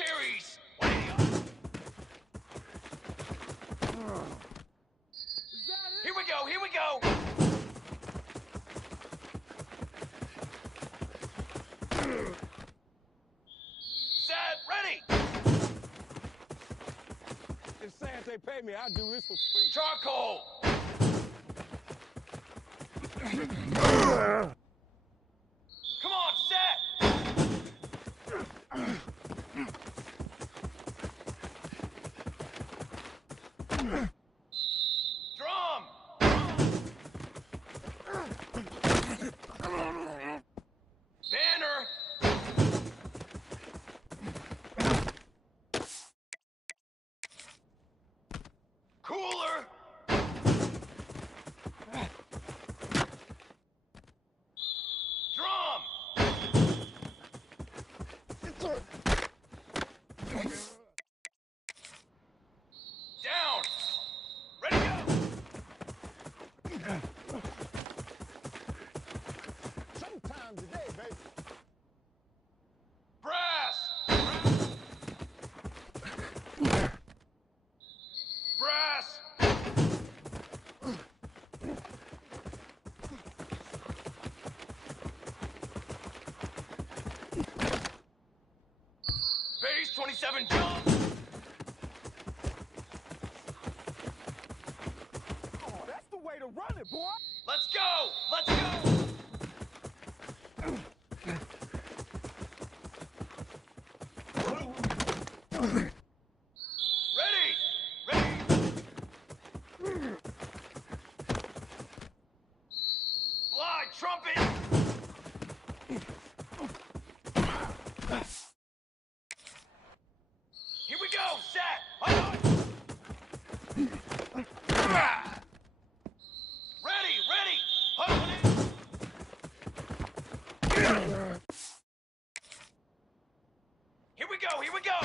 cherries! Here we go, here we go! Set, ready! If Santa pay me, I'll do this for free. Charcoal! Come on, set! Drum! Banner! Cooler! Drum! Down! Ready, go! Sometime today, baby. Brass! Brass! Base 27 jump! Oh, that's the way to run it, boy. Let's go! Let's go! Ready! Ready! Fly, trumpet! Here we go, set! Ready, ready! Here we go, here we go!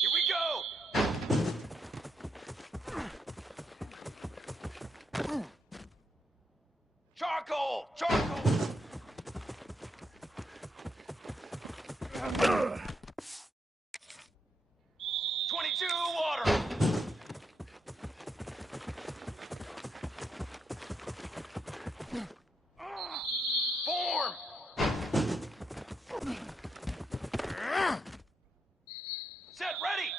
Here we go! Charcoal! Charcoal! 22 water! Form! Set, ready!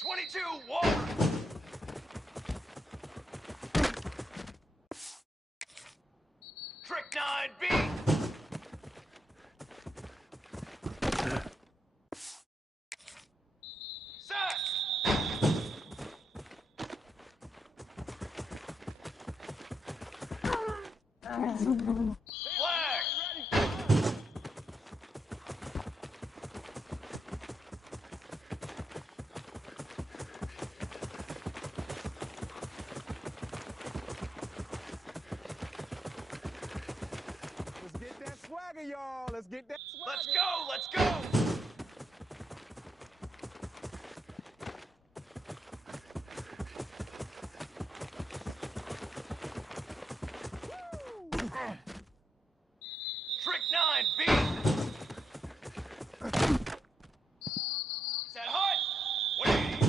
22 water! Trick 9B! Set! Flag! Let's get that swagger, y'all. Let's get that swagger. Let's go! Let's go! Trick 9B! Set hut! 180!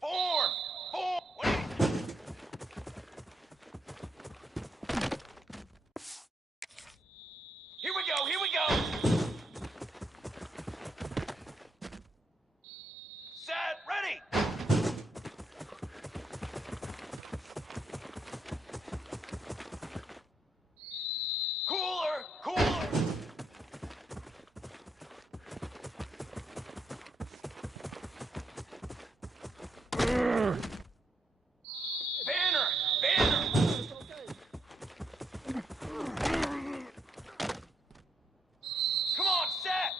Form! Form! 180! Here we go! Here we go! Set! Ready! Cooler! Cooler! Banner! Banner! Come on, set!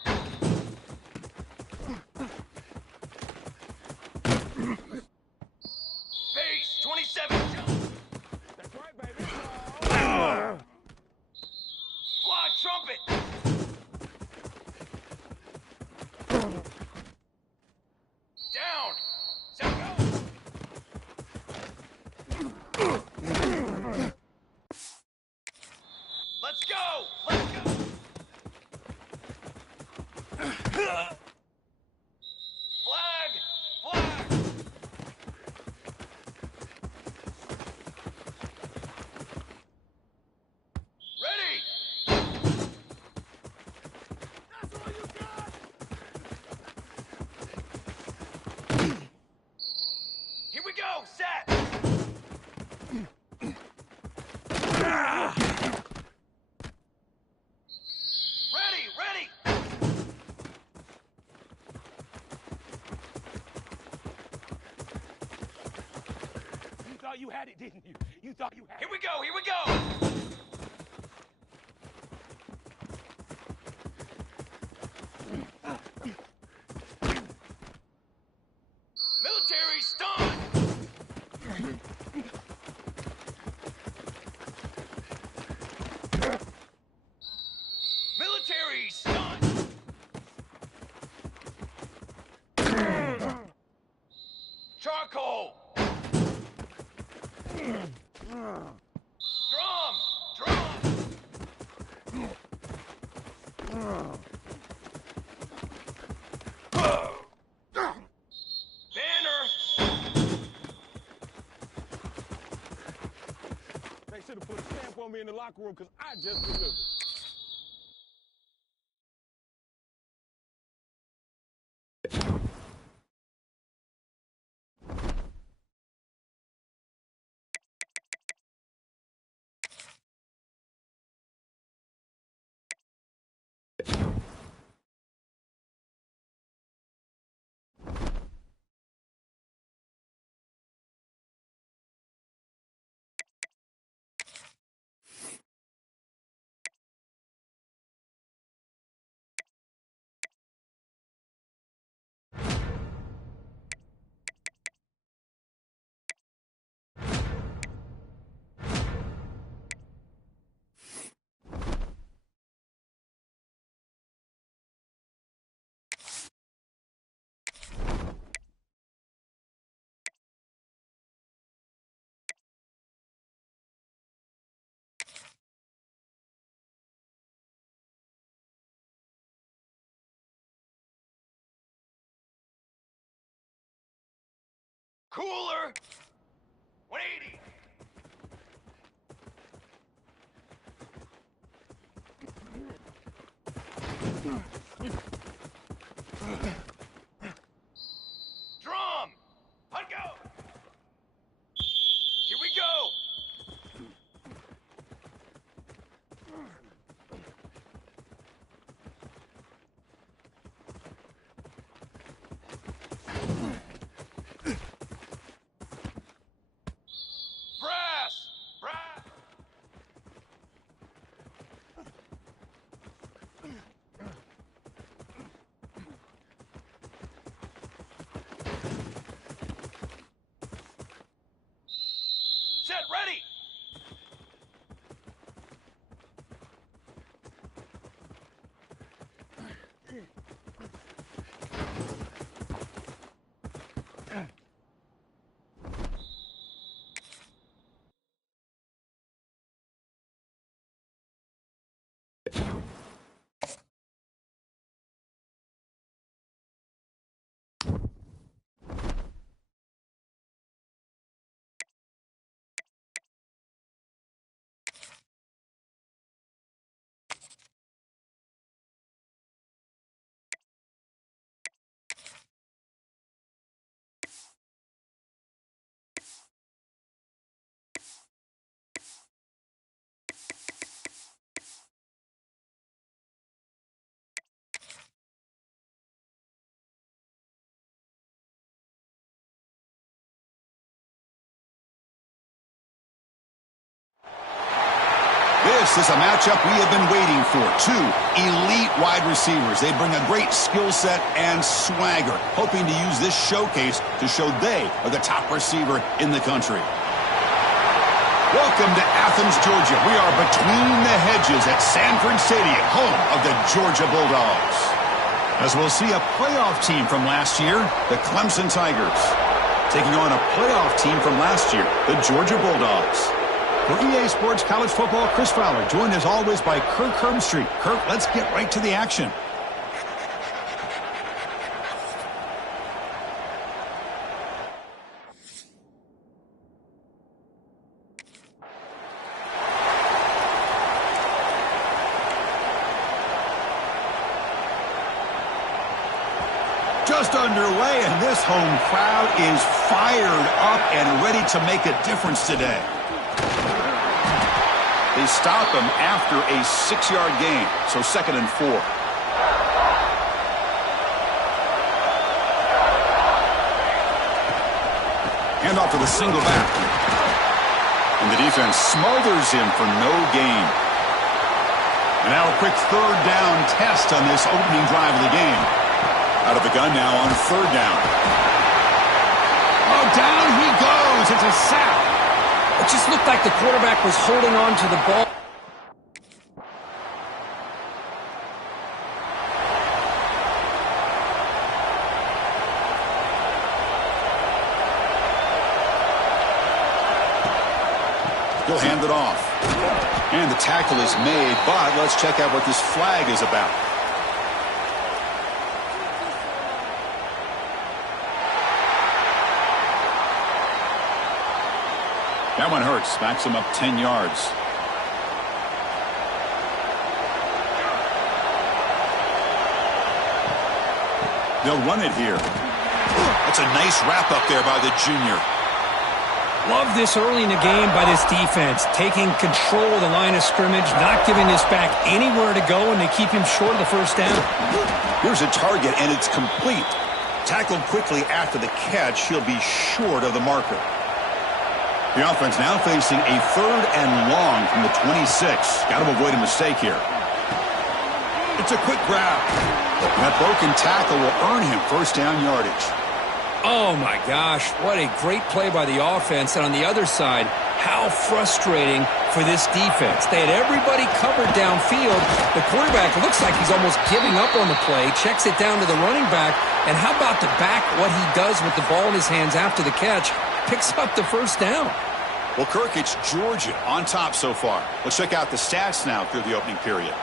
Base 27 jump! That's right, baby. Fly trumpet! Let's go! Let's go! Flag! Flag! Ready! That's all you got! Here we go! Set! Ready! Ready! You thought you had it, didn't you? You thought you had Here it. we go! Here we go! Military stun! Military stun! Charcoal! Drum! Drum! Banner! They should have put a stamp on me in the locker room because I just delivered. Cooler! 180! Drum! Hunt go! Here we go! Brass! Brass! Set, ready! This is a matchup we have been waiting for. Two elite wide receivers. They bring a great skill set and swagger, hoping to use this showcase to show they are the top receiver in the country. Welcome to Athens, Georgia. We are between the hedges at Sanford Stadium, home of the Georgia Bulldogs. As we'll see a playoff team from last year, the Clemson Tigers, taking on a playoff team from last year, the Georgia Bulldogs. For EA Sports College Football, Chris Fowler, joined as always by Kirk Herbstreit. Kirk, let's get right to the action. Just underway, and this home crowd is fired up and ready to make a difference today. They stop him after a 6-yard gain, so 2nd and 4. Hand off to the single back. And the defense smothers him for no gain. And now a quick 3rd down test on this opening drive of the game. Out of the gun now on 3rd down. Oh, down he goes. It's a sack. It just looked like the quarterback was holding on to the ball. He'll hand it off. And the tackle is made, but let's check out what this flag is about. That one hurts. Backs him up 10 yards. They'll run it here. That's a nice wrap up there by the junior. Love this early in the game by this defense. Taking control of the line of scrimmage, not giving this back anywhere to go, and they keep him short of the 1st down. Here's a target, and it's complete. Tackled quickly after the catch. He'll be short of the marker. The offense now facing a 3rd and long from the 26. Got to avoid a mistake here. It's a quick grab. That broken tackle will earn him 1st down yardage. Oh, my gosh. What a great play by the offense. And on the other side, how frustrating for this defense. They had everybody covered downfield. The quarterback looks like he's almost giving up on the play. Checks it down to the running back. And how about the back, what he does with the ball in his hands after the catch? Picks up the 1st down. Well, Kirk, it's Georgia on top so far. Let's check out the stats now through the opening period.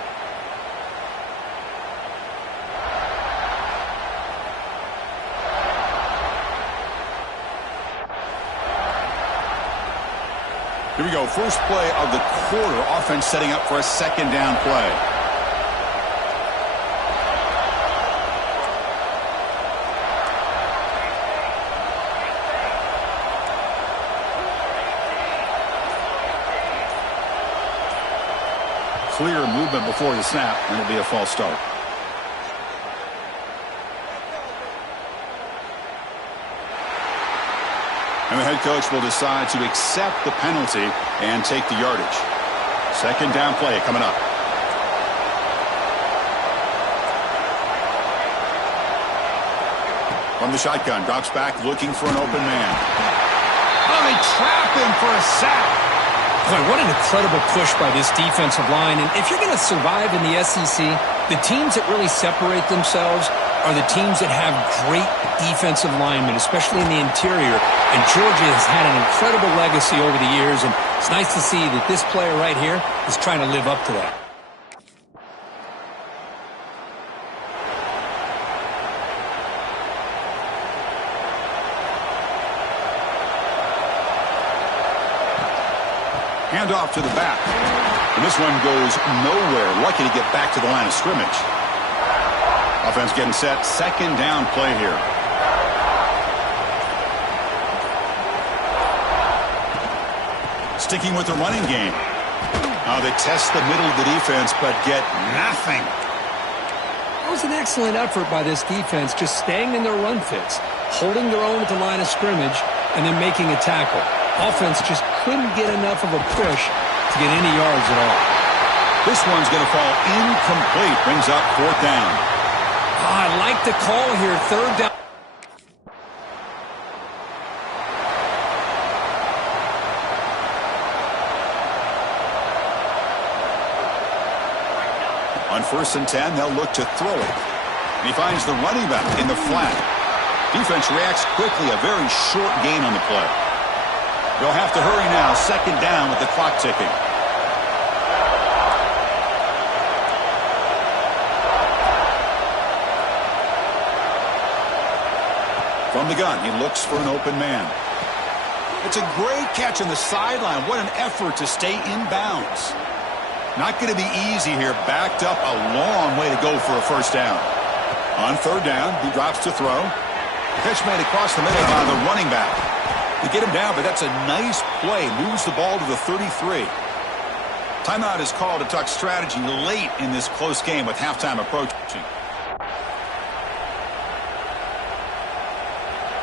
Here we go. First play of the quarter. Offense setting up for a 2nd down play. Clear movement before the snap, and it'll be a false start. And the head coach will decide to accept the penalty and take the yardage. 2nd down play coming up. From the shotgun, drops back looking for an open man. Oh, they trap him for a sack. Boy, what an incredible push by this defensive line. And if you're going to survive in the SEC, the teams that really separate themselves are the teams that have great defensive linemen, especially in the interior. And Georgia has had an incredible legacy over the years, and it's nice to see that this player right here is trying to live up to that. Hand off to the back. And this one goes nowhere. Lucky to get back to the line of scrimmage. Offense getting set. 2nd down play here. Sticking with the running game. They test the middle of the defense, but get nothing. It was an excellent effort by this defense, just staying in their run fits, holding their own at the line of scrimmage, and then making a tackle. Offense just couldn't get enough of a push to get any yards at all. This one's going to fall incomplete. Brings up 4th down. I like the call here. 3rd down. On 1st and 10, they'll look to throw it. And he finds the running back in the flat. Defense reacts quickly. A very short gain on the play. They'll have to hurry now. Second down with the clock ticking. From the gun, he looks for an open man. It's a great catch on the sideline. What an effort to stay in bounds. Not going to be easy here. Backed up a long way to go for a first down. On third down, he drops to throw. Pitch made across the middle by the running back. They get him down, but that's a nice play. Moves the ball to the 33. Timeout is called to talk strategy late in this close game with halftime approaching.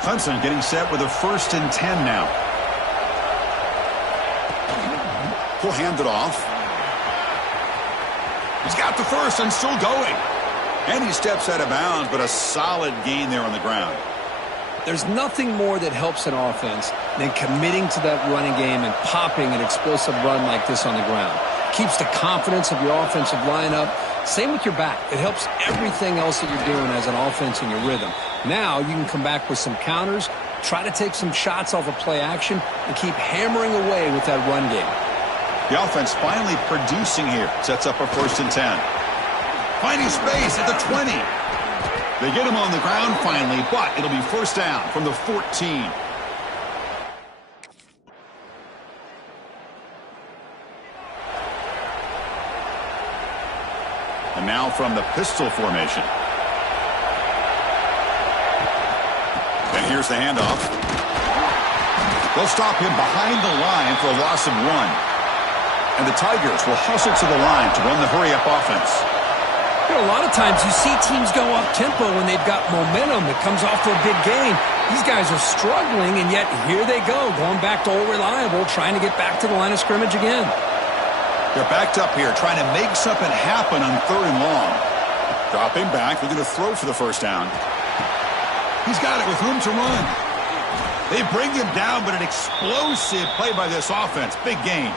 Clemson getting set with a 1st and 10 now. He'll hand it off. He's got the first and still going. And he steps out of bounds, but a solid gain there on the ground. There's nothing more that helps an offense than committing to that running game and popping an explosive run like this on the ground. Keeps the confidence of your offensive lineup. Same with your back. It helps everything else that you're doing as an offense in your rhythm. Now you can come back with some counters, try to take some shots off of play action, and keep hammering away with that run game. The offense finally producing here. Sets up a 1st and 10. Finding space at the 20. They get him on the ground finally, but it'll be first down from the 14. And now from the pistol formation. And here's the handoff. They'll stop him behind the line for a loss of 1. And the Tigers will hustle to the line to run the hurry-up offense. You know, a lot of times you see teams go up-tempo when they've got momentum that comes off for a big gain. These guys are struggling, and yet here they go, going back to old reliable, trying to get back to the line of scrimmage again. They're backed up here, trying to make something happen on 3rd and long. Dropping back, they're going to throw for the first down. He's got it with room to run. They bring him down, but an explosive play by this offense. Big gain.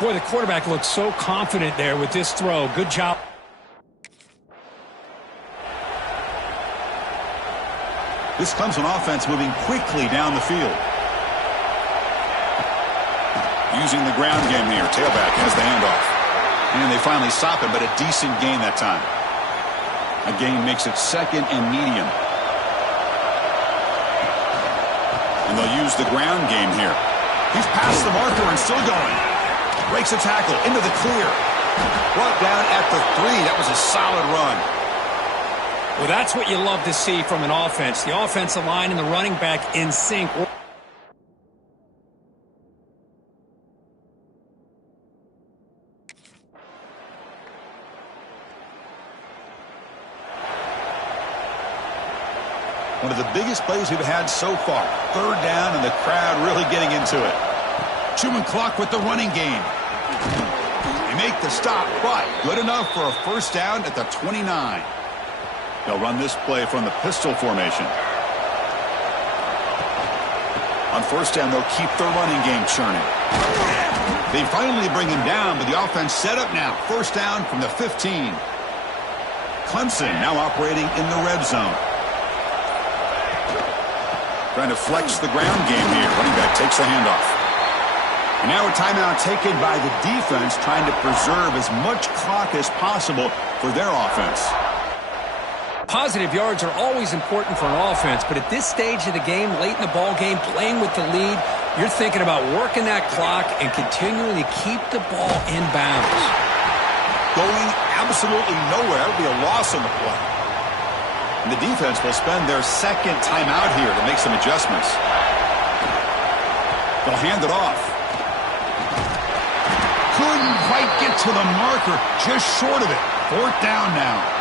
Boy, the quarterback looks so confident there with this throw. Good job. This Clemson offense moving quickly down the field. Using the ground game here. Tailback has the handoff. And they finally stop it, but a decent gain that time. A gain makes it 2nd and medium. And they'll use the ground game here. He's past the marker and still going. Breaks a tackle into the clear. Brought down at the 3. That was a solid run. Well, that's what you love to see from an offense. The offensive line and the running back in sync. One of the biggest plays we've had so far. 3rd down and the crowd really getting into it. Chewing clock with the running game. They make the stop, but good enough for a first down at the 29. They'll run this play from the pistol formation. On first down, they'll keep their running game churning. They finally bring him down, but the offense set up now. First down from the 15. Clemson now operating in the red zone. Trying to flex the ground game here. Running back takes the handoff. And now a timeout taken by the defense, trying to preserve as much clock as possible for their offense. Positive yards are always important for an offense, but at this stage of the game, late in the ball game, playing with the lead, you're thinking about working that clock and continuing to keep the ball in bounds. Going absolutely nowhere. It'll be a loss on the play. And the defense will spend their 2nd timeout here to make some adjustments. They'll hand it off. Couldn't quite get to the marker, just short of it. 4th down now.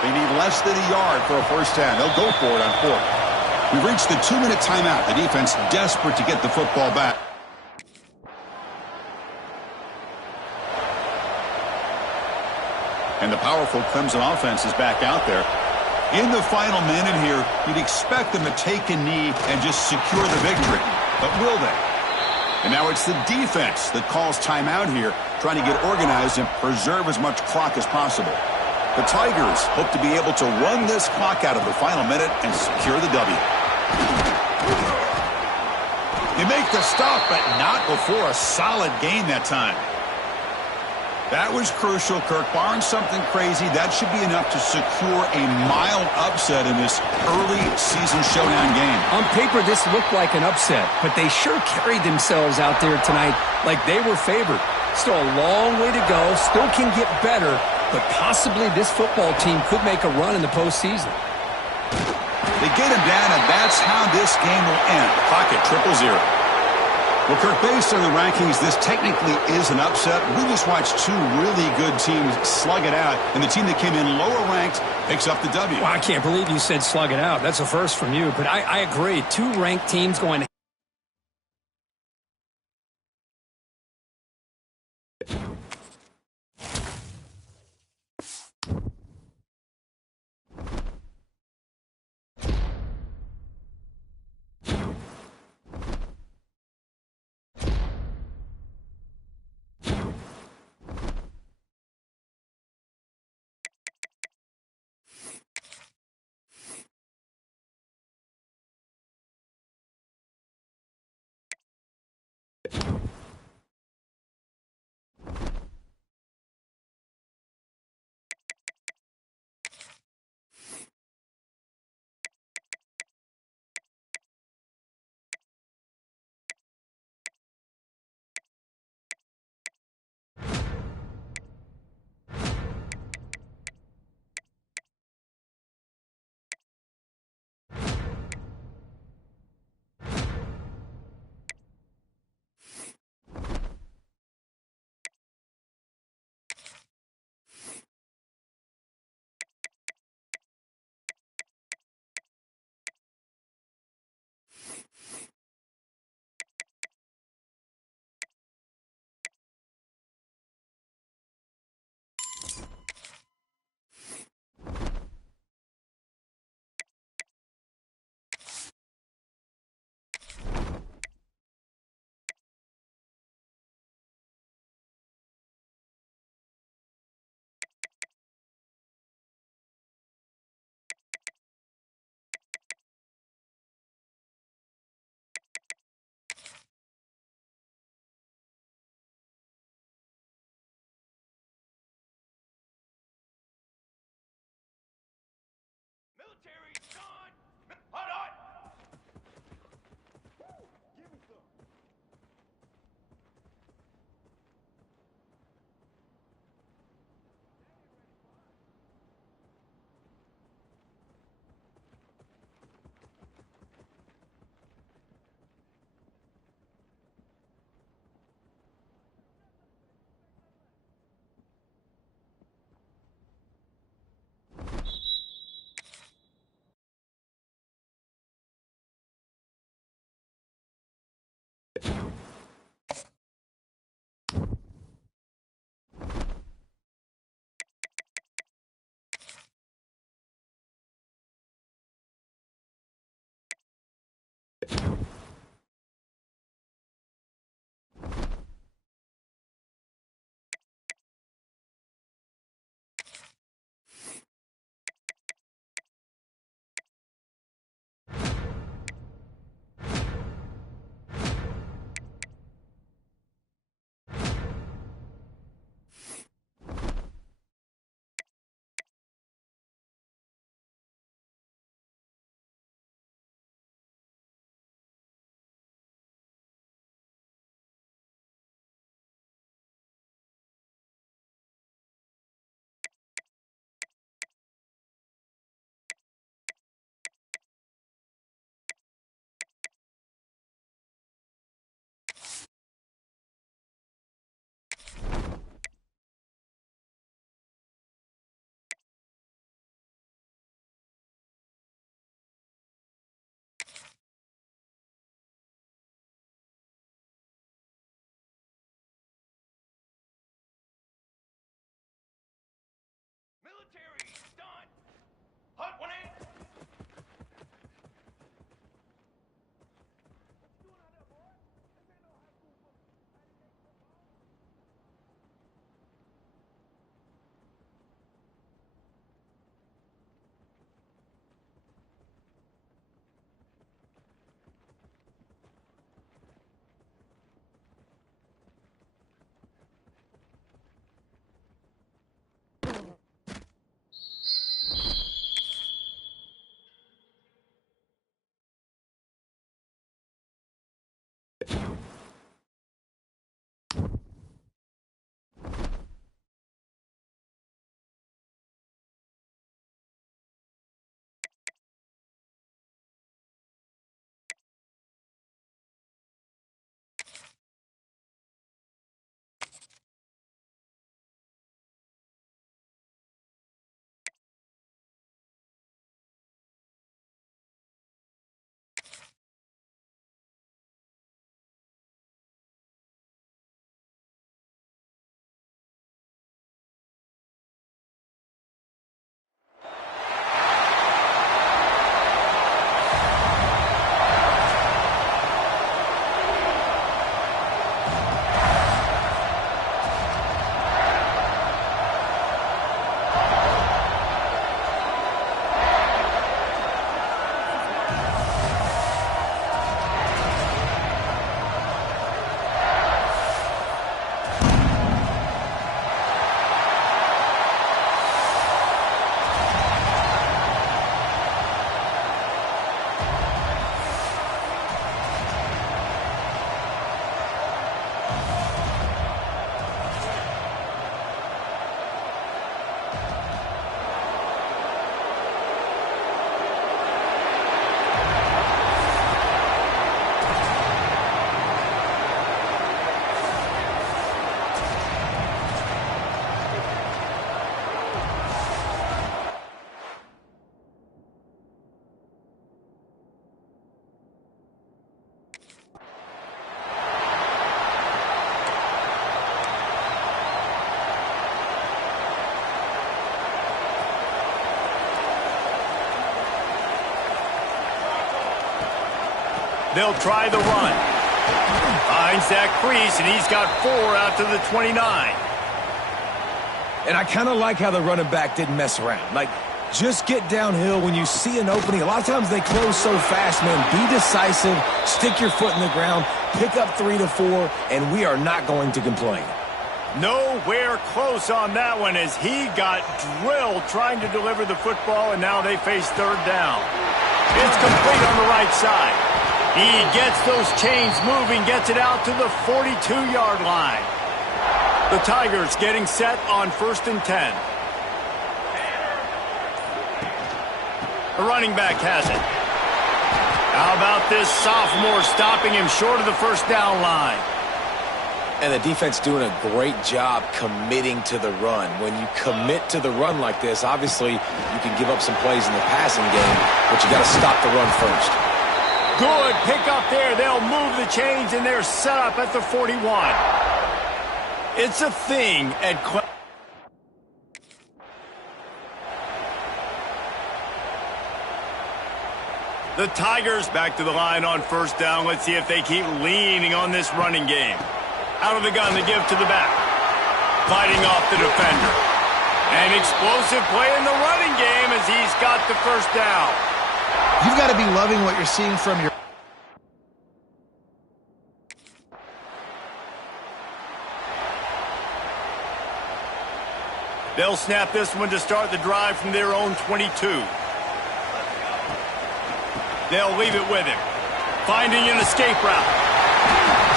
They need less than a yard for a first down. They'll go for it on 4th. We've reached the 2-minute timeout. The defense desperate to get the football back. And the powerful Clemson offense is back out there. In the final minute here, you'd expect them to take a knee and just secure the victory. But will they? And now it's the defense that calls timeout here, trying to get organized and preserve as much clock as possible. The Tigers hope to be able to run this clock out of the final minute and secure the W. They make the stop, but not before a solid gain that time. That was crucial, Kirk. Barring something crazy, that should be enough to secure a mild upset in this early season showdown game. On paper, this looked like an upset, but they sure carried themselves out there tonight like they were favored. Still a long way to go, still can get better, but possibly this football team could make a run in the postseason. They get him down, and that's how this game will end. Clock at 0-0. Well, Kirk, based on the rankings, this technically is an upset. We just watched two really good teams slug it out, and the team that came in lower ranked picks up the W. Well, I can't believe you said slug it out. That's a first from you, but I agree. Two ranked teams going They'll try the run. Finds that crease, and he's got 4 out to the 29. And I kind of like how the running back didn't mess around. Like, just get downhill when you see an opening. A lot of times they close so fast, man. Be decisive, stick your foot in the ground, pick up 3 to 4, and we are not going to complain. Nowhere close on that one as he got drilled trying to deliver the football, and now they face 3rd down. It's complete on the right side. He gets those chains moving, gets it out to the 42-yard line. The Tigers getting set on 1st and 10. The running back has it. How about this sophomore stopping him short of the 1st down line? And the defense doing a great job committing to the run. When you commit to the run like this, obviously you can give up some plays in the passing game, but you got to stop the run first. Good pick up there. They'll move the chains, and they're set up at the 41. It's a thing at the Tigers back to the line on 1st down. Let's see if they keep leaning on this running game. Out of the gun, they give to the back. Fighting off the defender. An explosive play in the running game as he's got the 1st down. You've got to be loving what you're seeing from your... They'll snap this one to start the drive from their own 22. They'll leave it with him. Finding an escape route.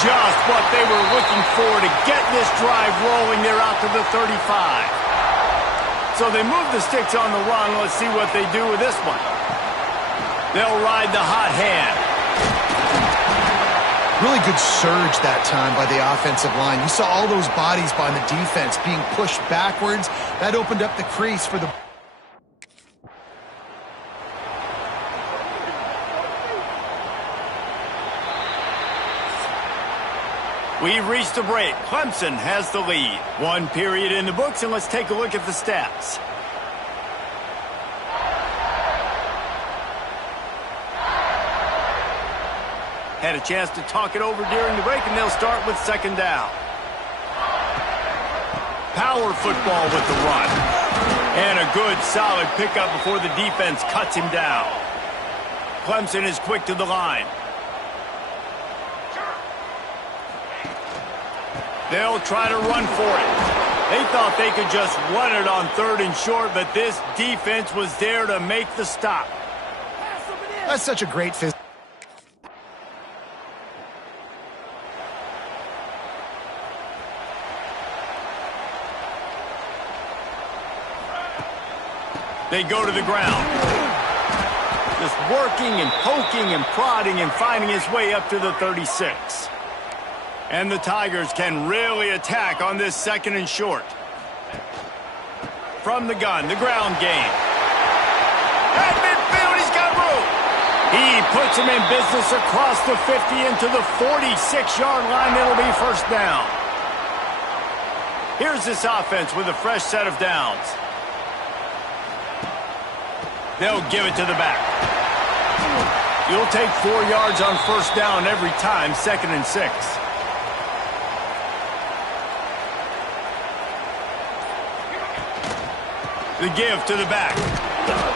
Just what they were looking for to get this drive rolling. They're out to the 35. So they move the sticks on the run. Let's see what they do with this one. They'll ride the hot hand. Really good surge that time by the offensive line. You saw all those bodies by the defense being pushed backwards. That opened up the crease for the... We've reached a break. Clemson has the lead. 1 period in the books, and let's take a look at the stats. Had a chance to talk it over during the break, and they'll start with 2nd down. Power football with the run. And a good, solid pickup before the defense cuts him down. Clemson is quick to the line. They'll try to run for it. They thought they could just run it on 3rd and short, but this defense was there to make the stop. That's such a great They go to the ground. Just working and poking and prodding and finding his way up to the 36. And the Tigers can really attack on this 2nd and short. From the gun, the ground game. At midfield, he's got room. He puts him in business across the 50 into the 46-yard line. It'll be first down. Here's this offense with a fresh set of downs. They'll give it to the back. You'll take 4 yards on first down every time, 2nd and 6. The give to the back.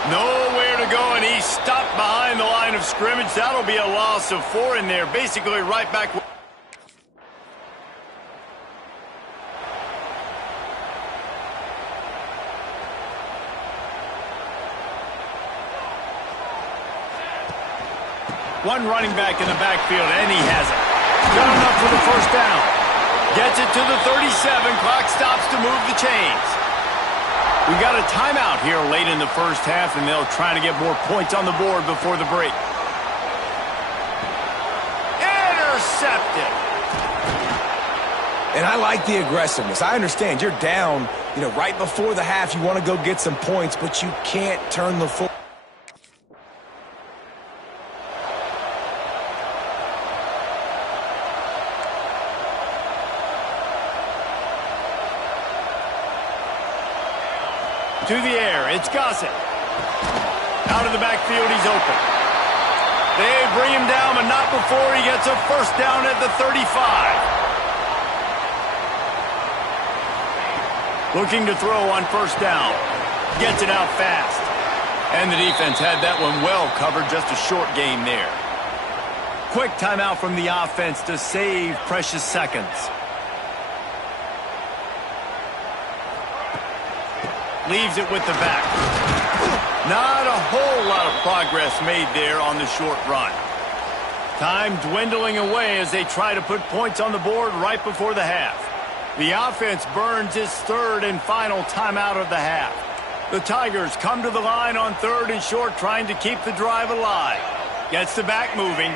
Nowhere to go, and he's stopped behind the line of scrimmage. That'll be a loss of 4 in there, basically right back. One running back in the backfield, and he has it. Got enough for the first down. Gets it to the 37. Clock stops to move the chains. We got a timeout here late in the first half, and they'll try to get more points on the board before the break. Intercepted. And I like the aggressiveness. I understand you're down, right before the half. You want to go get some points, but you can't turn the football. To the air, it's Gossett. Out of the backfield, he's open. They bring him down, but not before he gets a first down at the 35. Looking to throw on first down. Gets it out fast. And the defense had that one well covered, just a short gain there. Quick timeout from the offense to save precious seconds. Leaves it with the back. Not a whole lot of progress made there on the short run. Time dwindling away as they try to put points on the board right before the half. The offense burns its 3rd and final timeout of the half. The Tigers come to the line on 3rd and short, trying to keep the drive alive. Gets the back moving.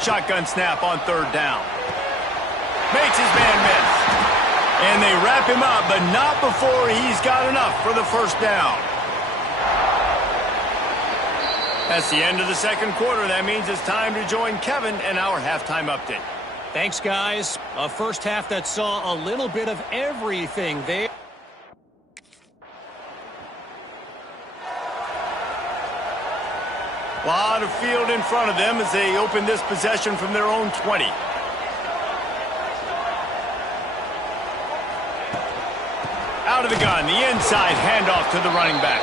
Shotgun snap on 3rd down. Makes his man miss. And they wrap him up, but not before he's got enough for the first down. That's the end of the 2nd quarter. That means it's time to join Kevin in our halftime update. Thanks, guys. A first half that saw a little bit of everything there. A lot of field in front of them as they open this possession from their own 20. Out of the gun, the inside handoff to the running back.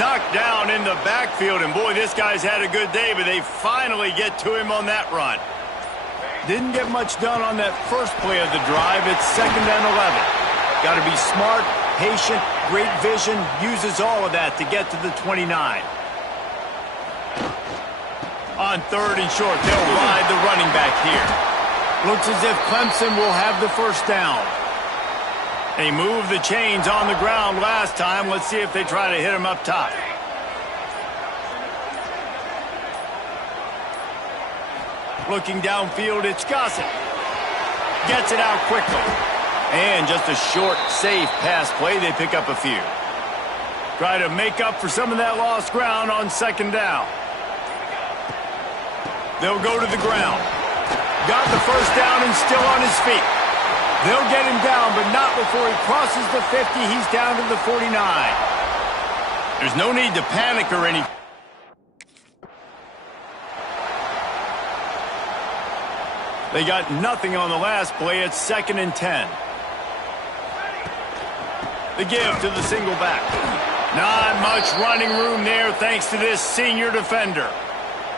Knocked down in the backfield, and boy, this guy's had a good day, but they finally get to him on that run. Didn't get much done on that first play of the drive. It's 2nd and 11. Got to be smart, patient, great vision, uses all of that to get to the 29. On 3rd and short, they'll ride the running back here. Looks as if Clemson will have the first down. They moved the chains on the ground last time. Let's see if they try to hit him up top. Looking downfield, it's Gossett. Gets it out quickly. And just a short, safe pass play. They pick up a few. Try to make up for some of that lost ground on 2nd down. They'll go to the ground. Got the first down and still on his feet. They'll get him down, but not before he crosses the 50. He's down to the 49. There's no need to panic or anything. They got nothing on the last play. It's 2nd and 10. The give to the single back. Not much running room there thanks to this senior defender.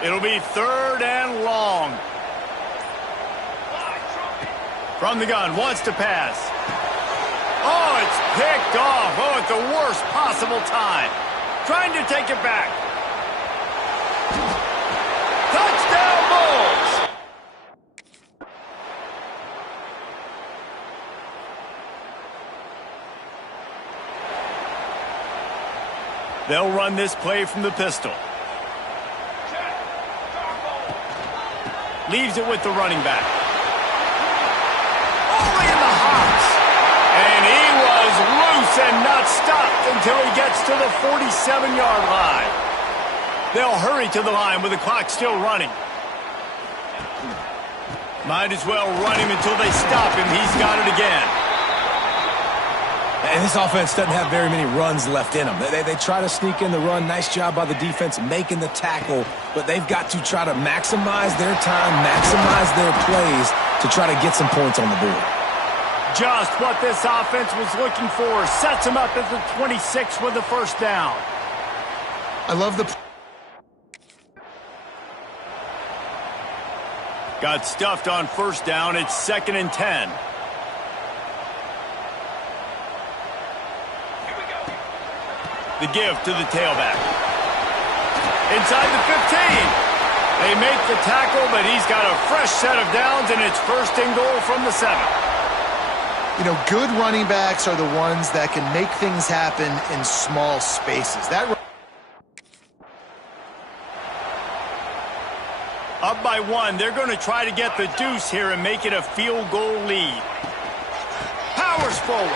It'll be 3rd and long. From the gun, wants to pass. Oh, it's picked off. Oh, at the worst possible time. Trying to take it back. Touchdown, Bulls! They'll run this play from the pistol. Leaves it with the running back. Only in the hops. And he was loose and not stopped until he gets to the 47-yard line. They'll hurry to the line with the clock still running. Might as well run him until they stop him. He's got it again. And this offense doesn't have very many runs left in them. They try to sneak in the run. Nice job by the defense making the tackle. But they've got to try to maximize their time, maximize their plays to try to get some points on the board. Just what this offense was looking for. Sets him up at the 26 with the first down. I love the... Got stuffed on first down. It's 2nd and 10. The give to the tailback. Inside the 15. They make the tackle, but he's got a fresh set of downs, and it's 1st and goal from the 7. You know, good running backs are the ones that can make things happen in small spaces. Up by 1. They're going to try to get the deuce here and make it a field goal lead. Powers forward.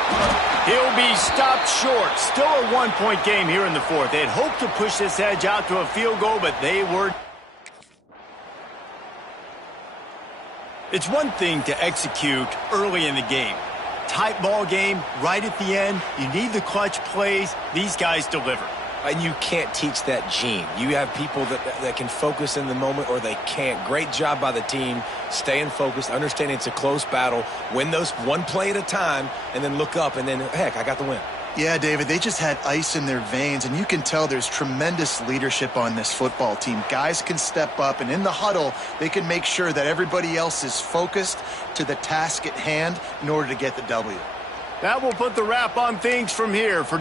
He'll be stopped short. Still a 1-point game here in the 4th. They had hoped to push this edge out to a field goal, but they were... It's one thing to execute early in the game. Tight ball game, right at the end. You need the clutch plays. These guys deliver. And you can't teach that gene. You have people that can focus in the moment or they can't. Great job by the team, staying focused, understanding it's a close battle, win those one play at a time, and then look up, and then, heck, I got the win. Yeah, David, they just had ice in their veins, and you can tell there's tremendous leadership on this football team. Guys can step up, and in the huddle, they can make sure that everybody else is focused to the task at hand in order to get the W. That will put the wrap on things from here for